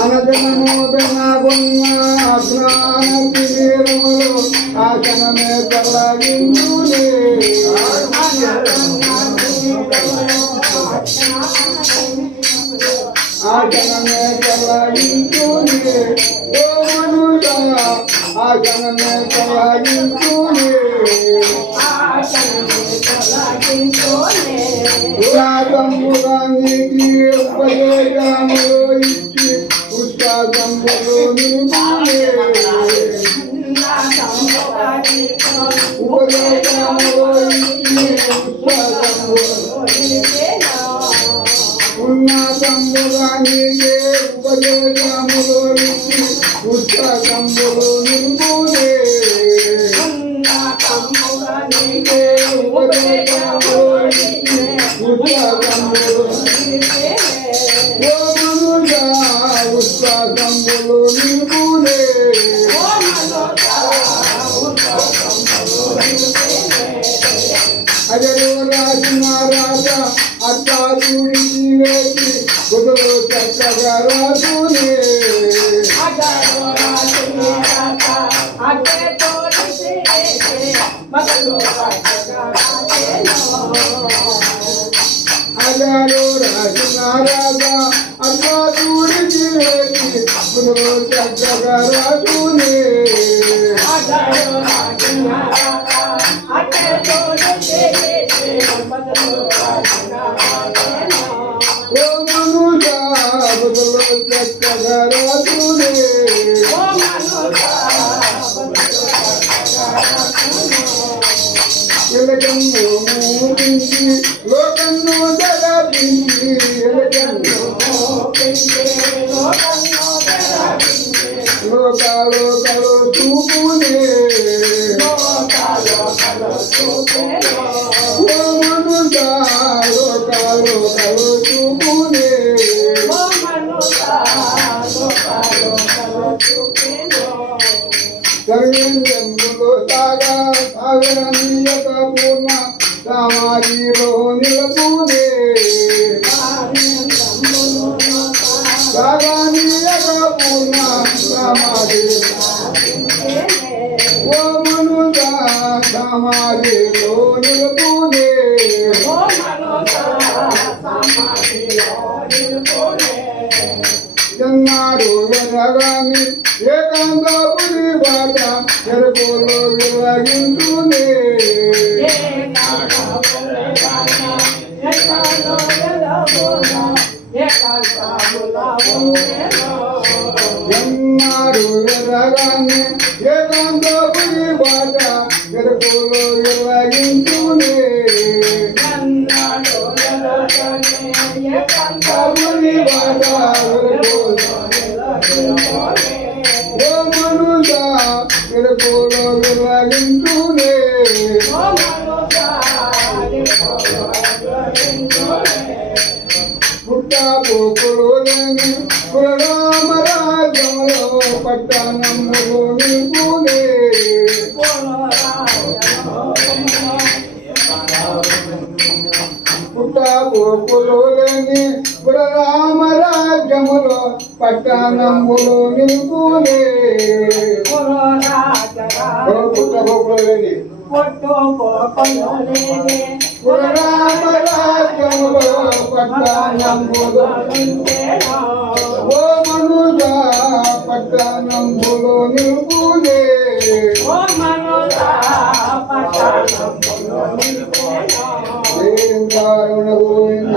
అనజనము బెనగున్న అజ్ఞానతి నీరములు ఆచనమే తొలగించునే ఆచనమే తొలగించునే ఓ మనుష ఆచనమే తొలగించునే ఉదాతంబుగానికి ఉపదేశములో ఇచ్చి ఉత్సాహంబులో నిలుపునే ఉపదేశములో ఇచ్చి ఉన్నతంబుగానికి ఉపదేశములో ఇచ్చి ఉత్సాహంబులో నిలుపునే ఉత్సాహంబులు నిలుపునే అజరు రాసిన రాజ అత్తాదుడికి వేసి కుదురు చక్కగా రాసునే అజరు రాసిన రాజ అత్తాదుడికి వేసి కుదురు చక్కగా రాసునే ఓ మనుష కుదురు చక్కగా రాసునే ఎలకన్ను మూపించి లోకన్ను దళపించి ఎలకన్ను లోకాలు కలు చూపునే ఓ మనుష లోకాలు కలు చూపునే సర్వేంద్రములు తాగా సాగరనీయక పూర్ణ సమాధిలో నిలపునే సాగనీయక పూర్ణ సమాధి ఓ మనుష సమాధిలో నిలపునే ఎన్నాడు ఎనగాని ఏకాంతపురి బాట ఎరుకోలో విరగించునే ఎన్నాడు ఎనగాని ఏకాంతపురి బాట ఎరుకోలో విరగించునే ఏకాంతపురి బాట ఓ మనుష ఎరుకోలో విరగించునే పుట్టపోకులు లేని పురరామరాజ్యంలో పట్టణములు నిలుపునే పుట్టపోకులు లేని పురరామరాజ్యములో పట్టణములు నిలుపునే పుట్టపోకులు లేని పురరామరాజ్యములో పట్టణములు ఓ మనుష పట్టణములు నిలుపునే గోవింద